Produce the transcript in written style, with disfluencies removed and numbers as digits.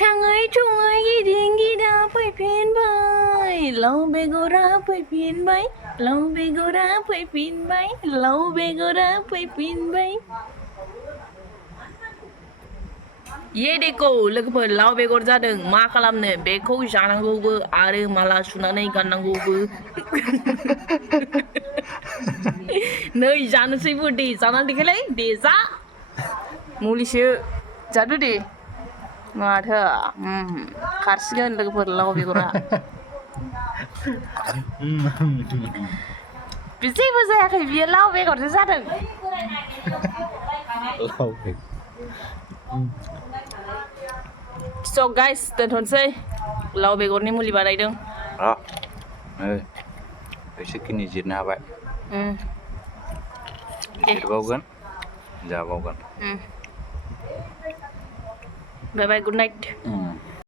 थाङै थुङै गिदिं गिदा फैफिनबाय लाव बेगरा फैफिनबाय लाव बेगरा फैफिनबाय लाव बेगरा फैफिनबाय ये देखो लोगोफोर लाव बेगर जादों मा खालामनो बेखौ जानांगौबो आरो माला सुनानै गाननांगौबो नै जानोसैबो दे जानानै देखायलाय दे जा मुलिसो जादो दे माथो खारसिगोन लोगोफोर लाव बेगरा जेबो जायाखै बियो लाव बेगरसो जादों लाव बेगर स' गाइस दोनथ'नोसै लाव बेगरनि मुलि बानायदों एसेखिनि जिरनो हाबाय जिरबावगोन जाबावगोन बाय बाय गुड नाइट